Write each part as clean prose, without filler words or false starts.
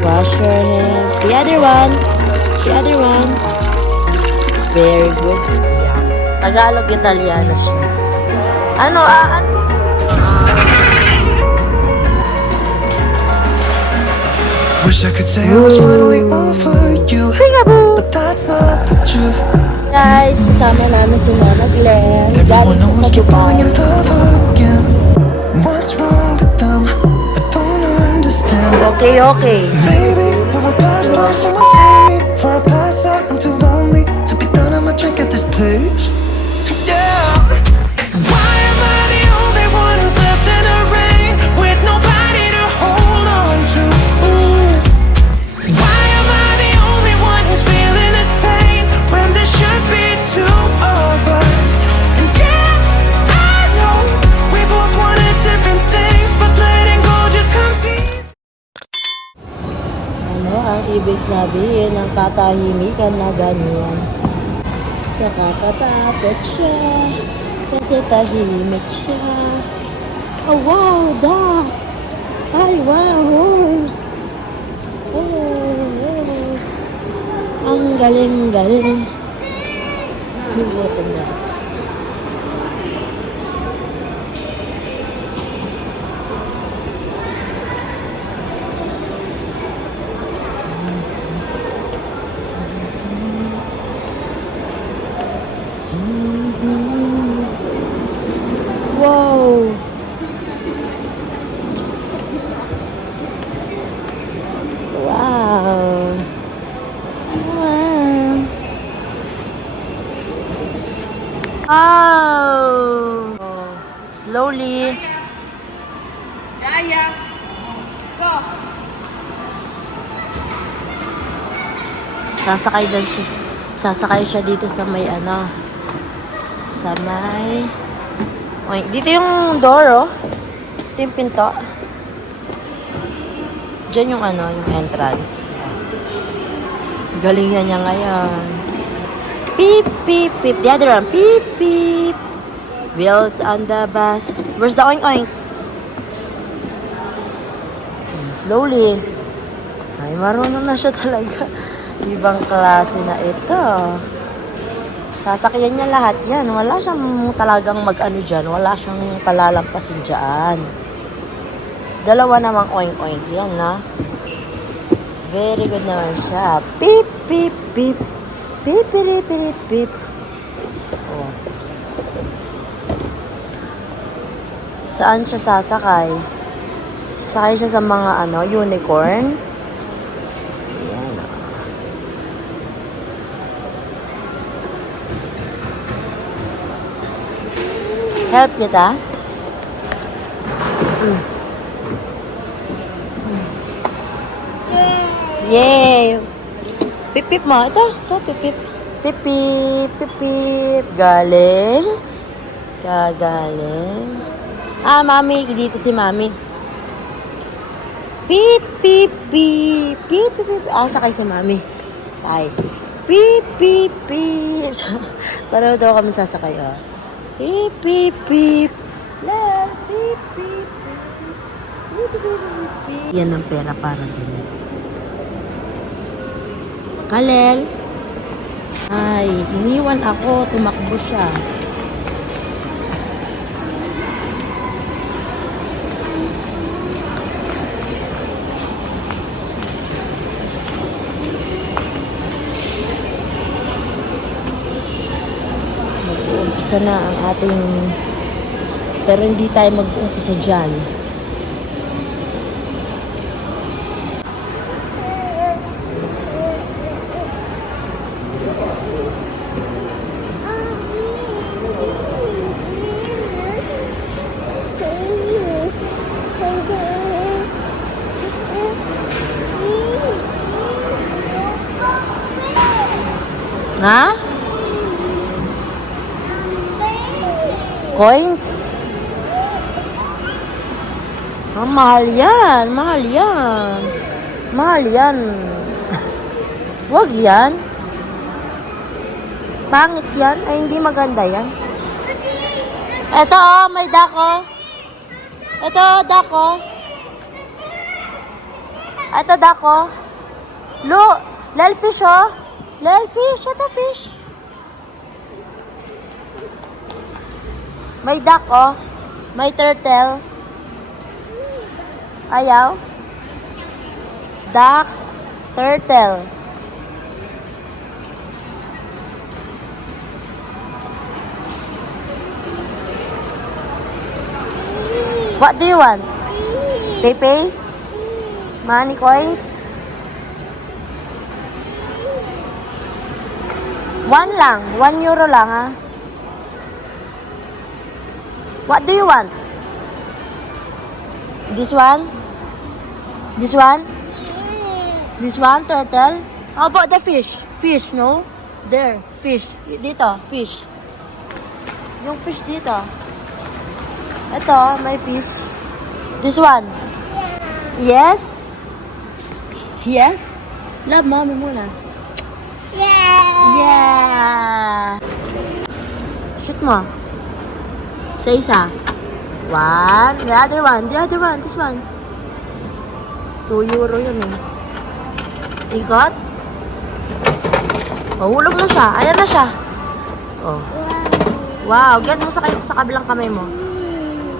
Wash your hands. The other one. The other one. Very good. Tagalog, Italiano siya. Ano, ano? Wish I could say I was finally over you, but that's not the truth. Guys, kasama namin si Mama Glenn. Everyone Galing always sa keep falling in Dubai. love again. What's wrong with them? I don't understand. Okay, okay. Maybe it will pass by. Someone save me for a pass out. I'm too lonely to be done. I'ma drink at this place. Yeah. Why am I the only one who's left in the rain with nobody to hold on to? Why am I the only one who's feeling this pain when there should be two of us? And yeah, I know we both wanted different things, but letting go just comes easy. Ano ang ibig sabihin ng katahimikan na ganyan? Nakakatakot siya kasi tahimik siya. Oh wow, duck! Ay wow, horse! Oh. Ang galing-galing. Himutin na. Wow! Wow! Wow! Oh! Slowly. Daya. Go. Sasakay siya dito sa may ano. Sa may... Okay, dito yung door, oh. Ito yung pinto. Diyan yung ano, yung entrance. Galing na niya ngayon. Beep, beep, beep. The other one. Beep, beep. Wheels on the bus. Where's the oink, oink? Slowly. Ay, marunong na siya talaga. Ibang klase na ito. Sasakyan niya lahat yan. Wala siyang talagang mag-ano dyan. Wala siyang palalampasin dyan. Dalawa namang oink-oink yan, na. Very good naman siya. Beep, beep, beep. Beep, beep, beep, beep. Oh. Saan siya sasakay? Sakay siya sa mga ano, unicorn. Ayan, oh. Help kita? Yay! Pip-pip mo. Ito, pip-pip. Pip-pip, pip-pip. Galing. Gagaling. Ah, mami. Dito si mami. Pip-pip-pip. Pip-pip-pip. Ah, sakay si mami. Sakay. Pip-pip-pip. Pareho daw kami sasakay, oh. Beep, beep, beep. La, beep, beep, beep. Beep, beep, beep, beep. Yan ang pera para din. Kalel. Ay, iniwan ako. Tumakbo siya. Mag-uumpisa na ang ating... Pero hindi tayo mag-uumpisa dyan. Ha? Coins? Ah, mahal yan. Mahal yan. Mahal yan. Wag yan. Pangit yan. Ay, hindi maganda yan. Ito, oh, may dako. Ito, dako. Ito, dako. Lel fish, oh. Lel fish. Ito, fish. May duck, oh. May turtle. Ayaw. Duck. Turtle. What do you want? Pepe? Money coins? 1 lang. 1 euro lang, ha? What do you want? This one? This one? This one, turtle? How about the fish? Fish, no? There, fish. Dito, fish. Yung fish dito. Ito, may fish. This one? Yes? Yes? Love, mommy muna. Yeah! Shoot mo. Isa. 1. The other one. This one. 2 euro yun eh. Ikot. Mahulog na siya. Ayan na siya. Oh. Wow. Get mo sa kabilang kamay mo.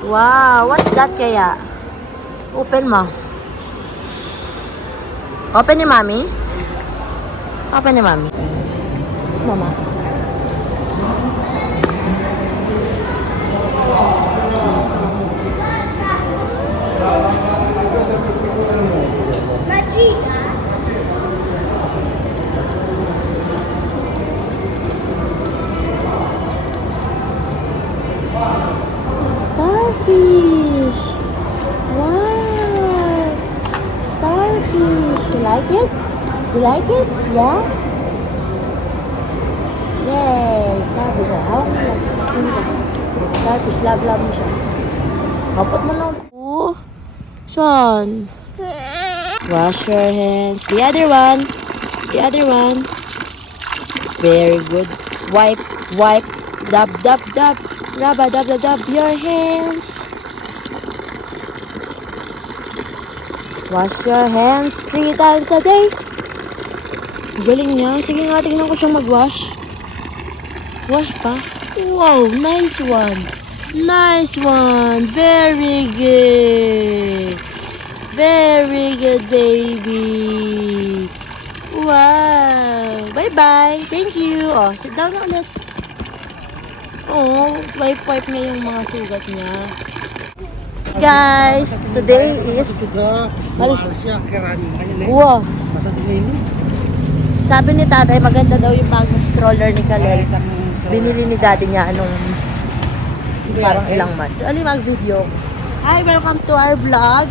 Wow. What's that kaya? Open mo. Open ni Mami. Open ni Mami. Yes, Mama. Starfish! Wow! Starfish! You like it? You like it? Yeah? Yay! Starfish. Hawak mo lang. Starfish. Love mo siya. Kapot mo na. Oh! Saan? Wash your hands. The other one. Very good. Wipe. Dab. Raba, dab your hands. Wash your hands 3 times a day. Galing niya. Sige nga, tingnan ko siyang mag-wash. Wash pa. Wow, nice one. Very good. Very good, baby. Wow. Bye-bye. Thank you. Oh, sit down na ulit. Oh, wipe niya yung mga sugat niya. Guys, today is... Wow. Sabi ni tatay, maganda daw yung bagong stroller ni Kalel. Binili ni daddy niya anong parang ilang months. So, ano yung mag-video? Hi, welcome to our vlog.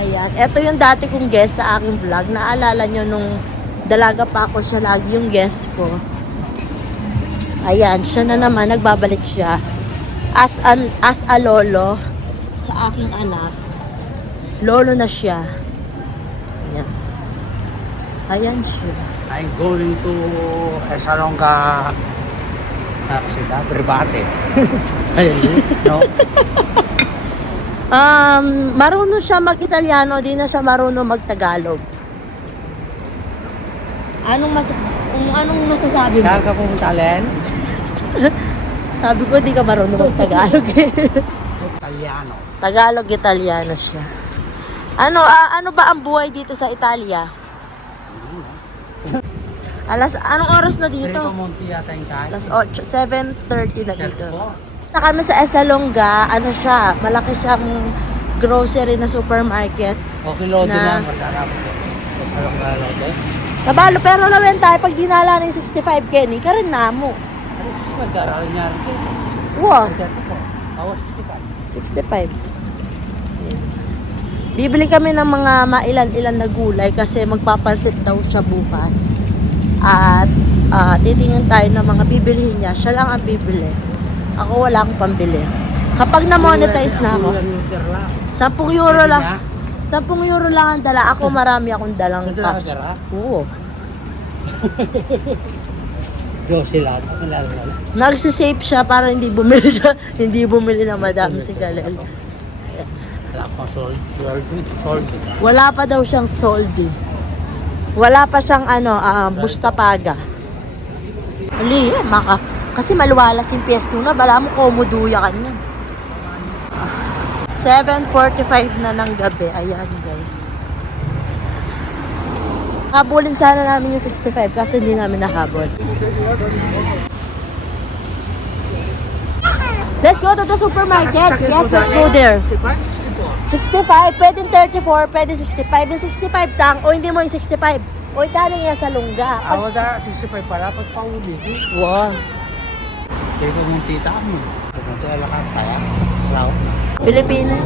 Ayan. Ito yung dati kong guest sa aking vlog. Naalala nyo nung dalaga pa ako, siya lagi yung guest ko. Ayan, siya na naman, nagbabalik siya as a lolo sa aking anak. Lolo na siya. Ayan. Ayan siya. I'm going to Esalonga Private. Ayun, no? Marunong siya mag-Italiano, di na siya marunong mag-Tagalog. Anong masasabi mo? Kaka kong talent. Sabi ko, di ka marunong mag-Tagalog eh. Italiano. Tagalog-Italiano siya. Ano ba ang buhay dito sa Italia? Anong oras na dito? Dito Monti yata yung kain. Alas 7:30 na dito. Na kami sa Esalonga, malaki siyang grocery na supermarket. Okay, lodi Na- lang. Magdarap ko. Esalonga lodi. Kabalo, pero nawin tayo pag dinala ng 65 Kenny, ka rin na mo. Ano siya magdarap niya rin? Wow, Ito po. Awas 65. Bibili kami ng mga mailan-ilan na gulay kasi magpapansit daw siya bukas. At titingin tayo ng mga bibilihin niya. Siya lang ang bibili. Ako wala akong pambili. Kapag na-monetize na ako, 10 euro lang. 10 euro lang ang dala. Ako marami akong dalang cash. Dala? Oo. Sila. Nagsisave siya para hindi bumili na madami si Kalel. Wala pa Oh, sold. Wala pa daw siyang sold eh. Wala pa siyang Bustapaga. Ali, kasi maluwalas yung piyesta na, bala mo komoduya ka niyan. 7:45 na ng gabi. Ayan guys. Habulin sana namin yung 65 kasi hindi namin nahabol. Let's go to the supermarket. Yes, let's go there. 65, pwede 34, pwede 65. Yung 65 tang, o hindi mo yung 65. O itali niya sa lungga. Ako na, 65 pala, pag pauwi. Wow. Kaya ko yung tita mo. Pupunta ka lang kaya. Hello. Pilipinas.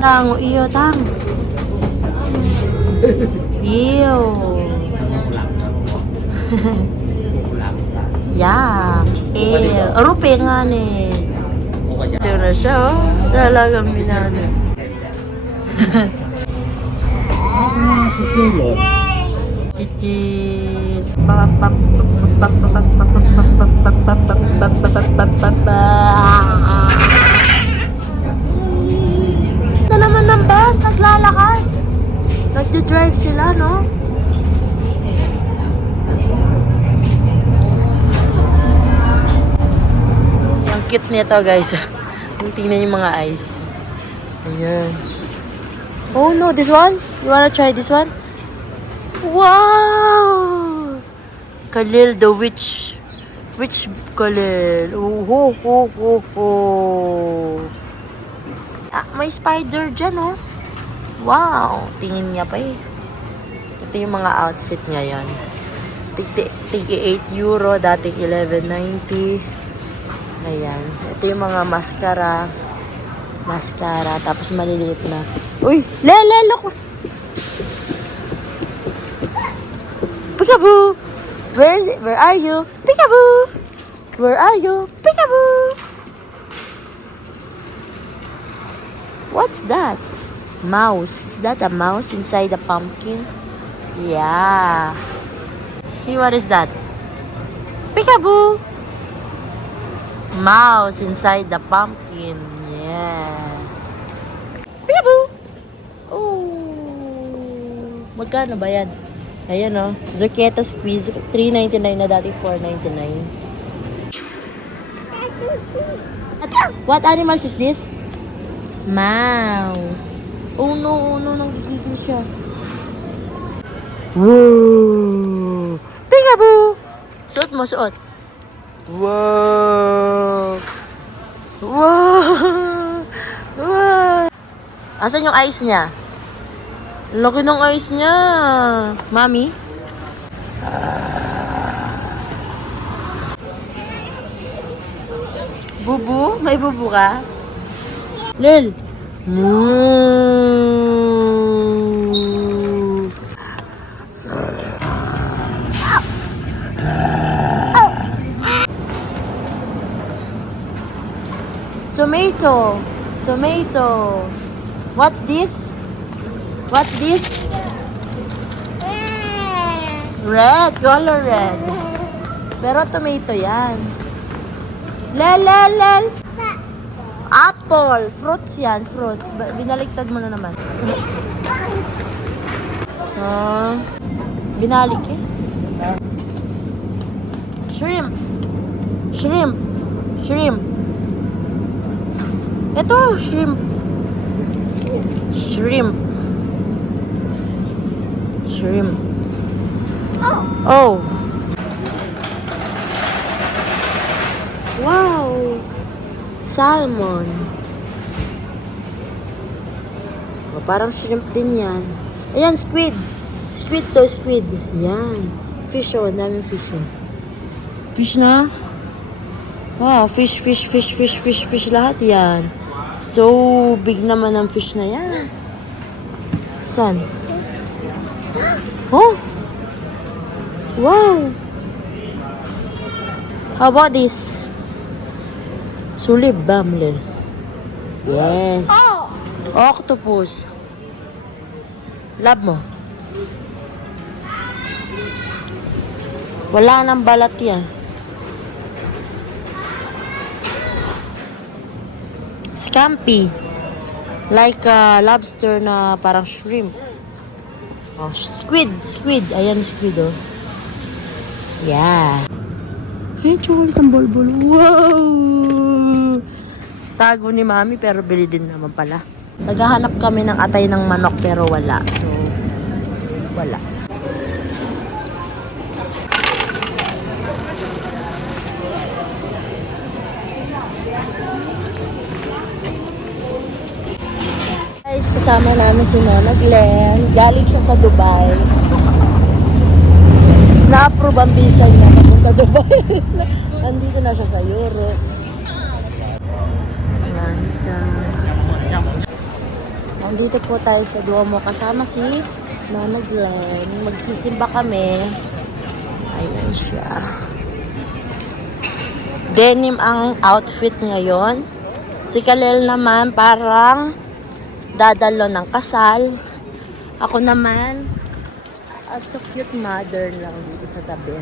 Tang, iyo tang. Iyo. Yeah. Rupi nga ni. Ito na siya, oh. Talagang minano. Titit. Ito naman ng bus, naglalakad. Nagdi-drive sila, no? Ang cute nito, guys. Tingnan yung mga eyes. Ayan. Oh no, this one? You wanna try this one? Wow! Khalil the witch. Witch Khalil. Oh, ho, ho, ho, ho. Ah, may spider dyan, oh. Wow! Tingin niya pa eh. Ito yung mga outfit ngayon. Tig 8 euro, dating 11.90. Ayan. Ito yung mga mascara. Mascara. Tapos maliliit na. Uy! Look! Peekaboo! Where are you? Peekaboo! Where are you? Peekaboo! What's that? Mouse. Is that a mouse inside the pumpkin? Yeah. See, what is that? Peekaboo! Mouse inside the pumpkin. Yeah. Peekaboo! Oh. Magkano ba yan? Ayan o. Zucchetta squeeze. $3.99 na dati $4.99. What animals is this? Mouse. Oh no, nanggigigil siya. Whoa! Peekaboo! Suot mo, suot. Wow! Wow! Wow! Asan yung eyes niya? Laki ng eyes niya. Mami? Bubu? May bubu ka? Lil! Tomato. What's this? Red, color red. Pero tomato yan. Lel. Apple, fruits yan, fruits. Binaliktad mo na naman. Binalik eh. Shrimp. Ito, shrimp. Oh. Wow. Salmon. Oh, parang shrimp din yan. Ayan, squid. Squid. Yan. Fish oh, daming fish oh. Fish na? Wow, fish lahat yan. So, big naman ang fish na yan. Saan? Oh! Wow! How about this? Sulib ba, Mlel? Yes. Octopus. Love mo? Wala nang balat yan. Scampi. Like lobster na parang shrimp. Oh, squid. Ayan, squid, oh. Yeah. Hey, chocolate ang bolbol. Wow! Tago ni Mami pero bili din naman pala. Naghahanap kami ng atay ng manok pero wala. So, wala. Guys, kasama namin si Nona Glenn. Galing siya sa Dubai. Na-approve ang visa niya papunta Dubai. Nandito na siya sa Europe. Ayan siya. Nandito po tayo sa Duomo kasama si Nona Glenn. Magsisimba kami. Ayan siya. Denim ang outfit ngayon. Si Kalel naman parang dadalo ng kasal. Ako naman as a cute mother lang dito sa tabi.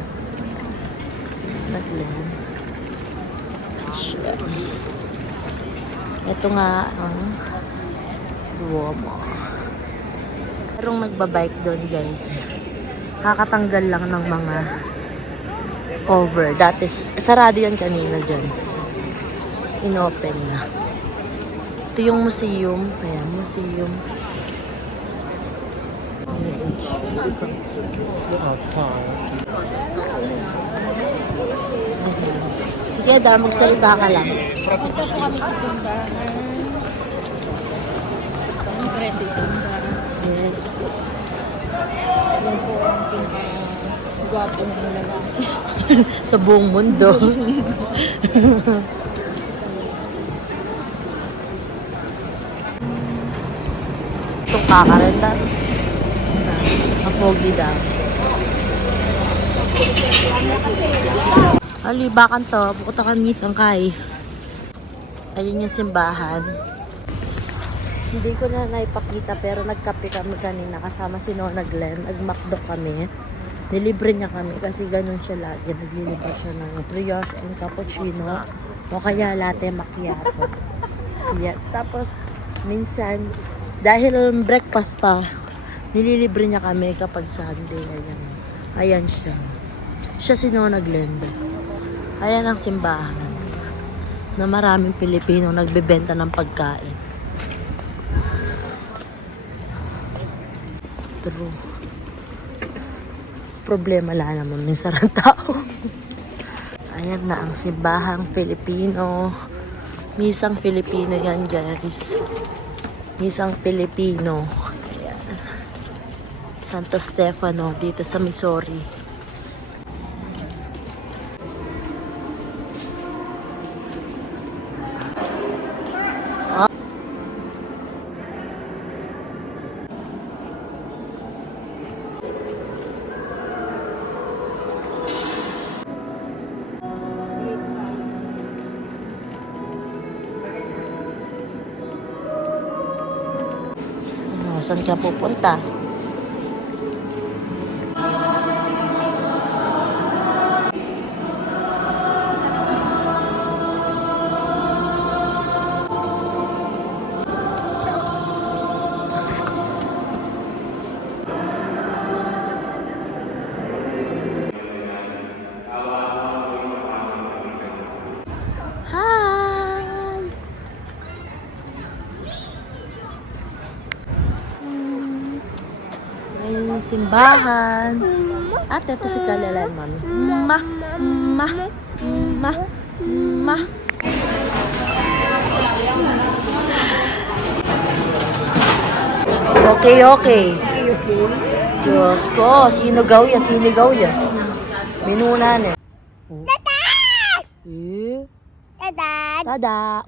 Naglan. Ito nga ang Duomo. Merong nagbabike doon, guys. Kakatanggal lang ng mga cover. Dati sarado yan kanina dyan. So, inopen na. Ito yung museum. Ayan, museum. Sige, Dar, magsalita ka lang. Dito po kami sa simbahan. Siyempre sa simbahan. Yes. Yan po ang pinaka-gwapo ng lalaki. Sa buong mundo. Itong kakarenda. Ang pogi daw. Alibakan to. Bukod ka meet ang kay. Ayun yung simbahan. Hindi ko na naipakita pero nagkape kami kanina kasama si Nona Glenn. Nag-McDo kami. Nilibre niya kami kasi ganun siya lagi. Naglilibre siya ng brioche and cappuccino o kaya latte macchiato. Yes. Tapos minsan dahil breakfast pa, nililibre niya kami kapag Sunday. Ayan. Ayan siya. Siya si Nona Glenda. Ayan ang simbahan na maraming Pilipino nagbebenta ng pagkain. True. Problema lang naman minsan ang tao. Ayan na ang simbahang Filipino. Misang Filipino yan, guys. Misang Pilipino. Ayan. Santo Stefano dito sa Missouri. Saan ka pupunta? Hi! Ayun yung simbahan. At ito si Kalalan, Mami. Ma. Okay. Diyos ko, sinigaw ya. Minunan eh. Tada!